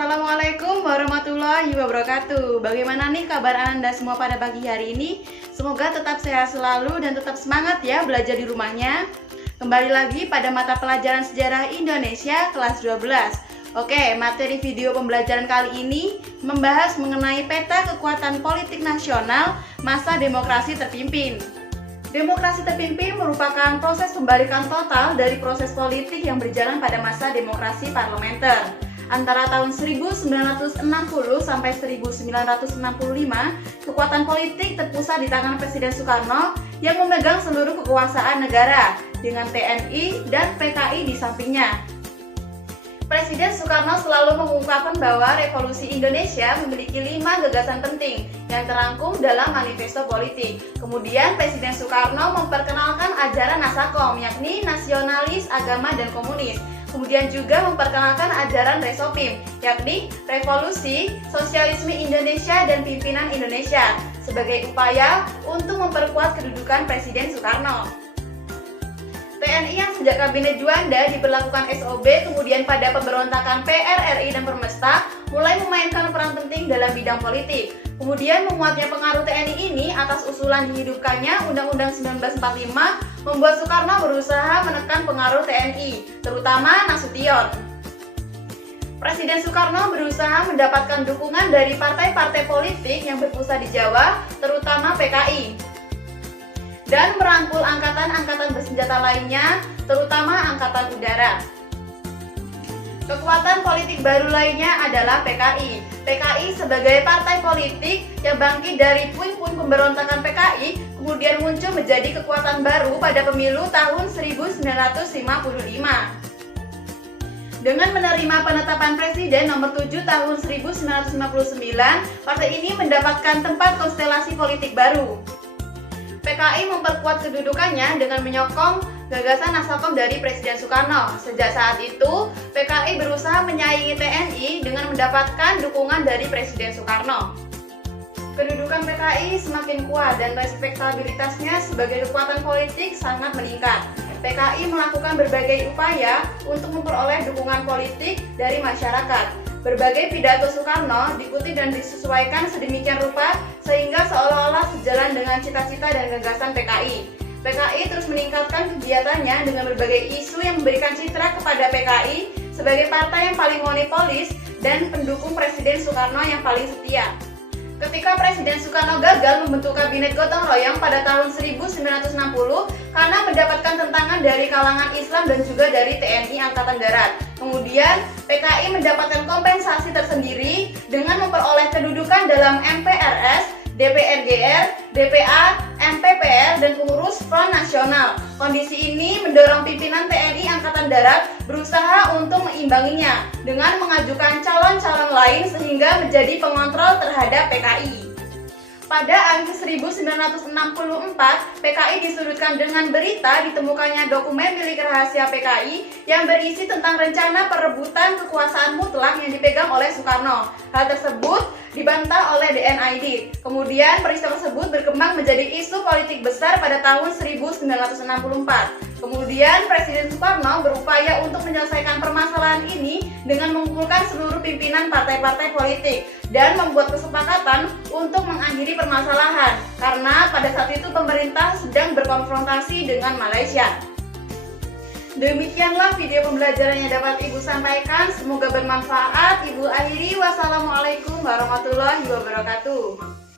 Assalamualaikum warahmatullahi wabarakatuh. Bagaimana nih kabar Anda semua pada pagi hari ini? Semoga tetap sehat selalu dan tetap semangat ya belajar di rumahnya. Kembali lagi pada mata pelajaran sejarah Indonesia kelas 12. Oke, materi video pembelajaran kali ini membahas mengenai peta kekuatan politik nasional masa demokrasi terpimpin. Demokrasi terpimpin merupakan proses pembalikan total dari proses politik yang berjalan pada masa demokrasi parlementer. Antara tahun 1960 sampai 1965, kekuatan politik terpusat di tangan Presiden Soekarno yang memegang seluruh kekuasaan negara dengan TNI dan PKI di sampingnya. Presiden Soekarno selalu mengungkapkan bahwa revolusi Indonesia memiliki 5 gagasan penting yang terangkum dalam manifesto politik. Kemudian Presiden Soekarno memperkenalkan ajaran Nasakom, yakni nasionalis, agama, dan komunis. Kemudian juga memperkenalkan ajaran Resopim, yakni revolusi, sosialisme Indonesia, dan pimpinan Indonesia sebagai upaya untuk memperkuat kedudukan Presiden Soekarno. TNI yang sejak Kabinet Juanda diberlakukan SOB, kemudian pada pemberontakan PRRI dan Permesta mulai memainkan peran penting dalam bidang politik. Kemudian menguatnya pengaruh TNI ini atas usulan dihidupkannya Undang-Undang 1945 membuat Soekarno berusaha menekan pengaruh TNI, terutama Nasution. Presiden Soekarno berusaha mendapatkan dukungan dari partai-partai politik yang berpusat di Jawa, terutama PKI, dan merangkul angkatan-angkatan bersenjata lainnya, terutama Angkatan Udara. Kekuatan politik baru lainnya adalah PKI. PKI sebagai partai politik yang bangkit dari puing-puing pemberontakan PKI, kemudian muncul menjadi kekuatan baru pada pemilu tahun 1955. Dengan menerima penetapan Presiden nomor 7 tahun 1959, partai ini mendapatkan tempat konstelasi politik baru. PKI memperkuat kedudukannya dengan menyokong gagasan Nasakom dari Presiden Soekarno. Sejak saat itu, PKI berusaha menyaingi TNI dengan mendapatkan dukungan dari Presiden Soekarno. Kedudukan PKI semakin kuat dan respektabilitasnya sebagai kekuatan politik sangat meningkat. PKI melakukan berbagai upaya untuk memperoleh dukungan politik dari masyarakat. Berbagai pidato Soekarno diikuti dan disesuaikan sedemikian rupa sehingga seolah-olah sejalan dengan cita-cita dan gagasan PKI. PKI terus meningkatkan kegiatannya dengan berbagai isu yang memberikan citra kepada PKI sebagai partai yang paling monopolis dan pendukung Presiden Soekarno yang paling setia. Ketika Presiden Soekarno gagal membentuk kabinet gotong royong pada tahun 1960 karena mendapatkan tentangan dari kalangan Islam dan juga dari TNI Angkatan Darat. Kemudian PKI mendapatkan kompensasi tersendiri dengan memperoleh kedudukan dalam MPRS, DPRGR, DPA, MPPR, dan pengurus Front Nasional. Kondisi ini mendorong pimpinan TNI Angkatan Darat berusaha untuk meimbanginya dengan mengajukan calon-calon lain sehingga menjadi pengontrol terhadap PKI. Pada akhir 1964, PKI disudutkan dengan berita ditemukannya dokumen milik rahasia PKI yang berisi tentang rencana perebutan kekuasaan mutlak yang dipegang oleh Soekarno. Hal tersebut dibantah oleh DNID. Kemudian peristiwa tersebut berkembang menjadi isu politik besar pada tahun 1964. Kemudian Presiden Soekarno berupaya untuk menyelesaikan permasalahan ini dengan mengumpulkan seluruh pimpinan partai-partai politik dan membuat kesepakatan untuk mengakhiri permasalahan karena pada saat itu pemerintah sedang berkonfrontasi dengan Malaysia. Demikianlah video pembelajaran yang dapat Ibu sampaikan, semoga bermanfaat. Ibu akhiri, wassalamualaikum warahmatullahi wabarakatuh.